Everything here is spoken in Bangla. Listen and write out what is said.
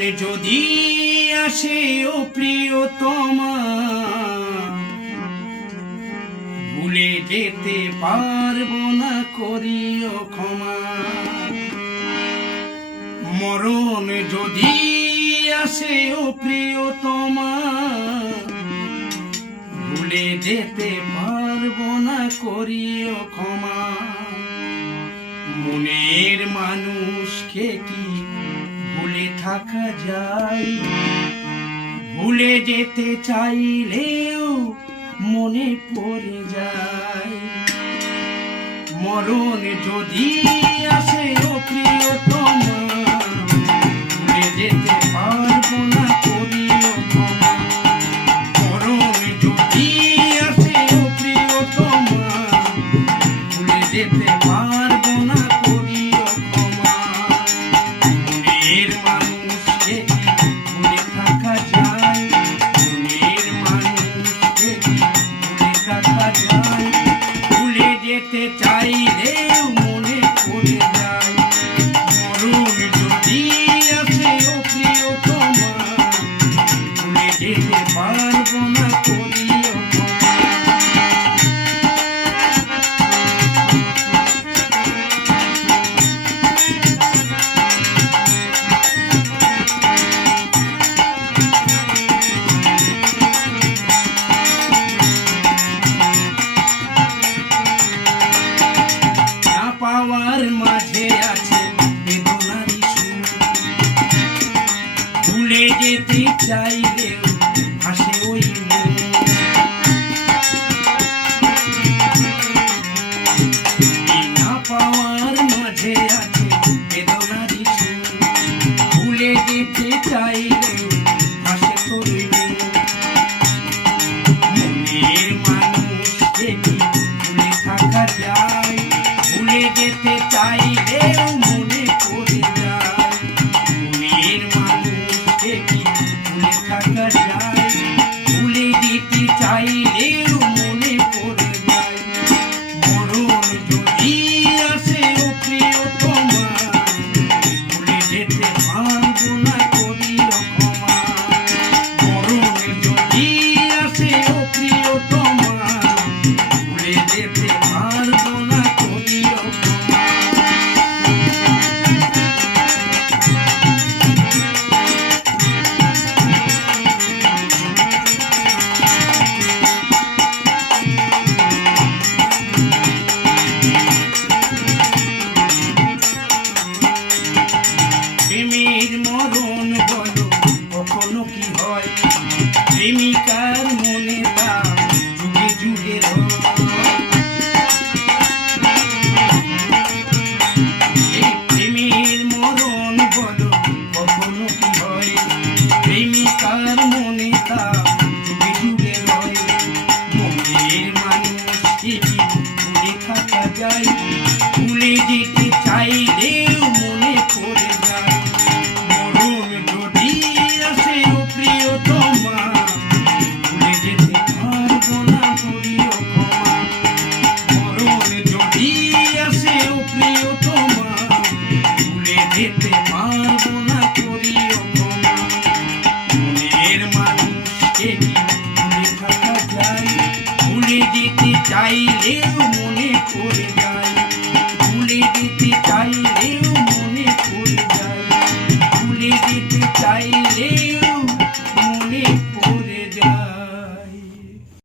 যদি আসে ও প্রিয়তমা, ভুলে যেতে পারবো না, করিও ক্ষমা। মরণ যদি আসে ও প্রিয়তমা, ভুলে যেতে পারবো না, করিও ক্ষমা। মনের মানুষকে কি ভুলে থাকা যায়? ভুলে যেতে চাইলেও মনে পড়ে যায়। মরণ যদি আসে ও প্রিয়তমা, ভুলে যেতে পারবো না, করিও ক্ষমা। মরণ যদি আসে ও প্রিয়তমা, ভুলে যেতে পারবো না, করিও ক্ষমা। মনের মানুষকে ভুলে থাকা যায়? মনের মানুষকে ভুলে থাকা যায়? ভুলে যেতে চাইলেও মনে পড়ে যায়। মরণ যদি আসে ও প্রিয়তমা, ভুলে যেতে পারবো না, করিও ক্ষমা। পাওয়ার মাঝে আছে বেদনারই সুর, ভুলে যেতে চাইলেও হাসে ওই মন। না পাওয়ার মাঝে আছে বেদনারই সুর, ভুলে যেতে চাইলেও হাসে তোর মন। মনের মানুষকে কি ভুলে থাকা যায়? ভুলে যেতে চাইলেও মনে পড়ে যায়। মনের মানুষকে কি ভুলে থাকা যায়? ভুলে যেতে চাইলেও মনে পড়ে যায়। মরণ যদি আসে ও প্রিয়তমা, ভুলে যেতে পারবো না, করিও ক্ষমা। মরণ যদি আসে ও প্রিয়তমা, ভুলে যেতে পারবো না, করিও ক্ষমা। প্রেমের মরণ বলো কখনো কি হয়?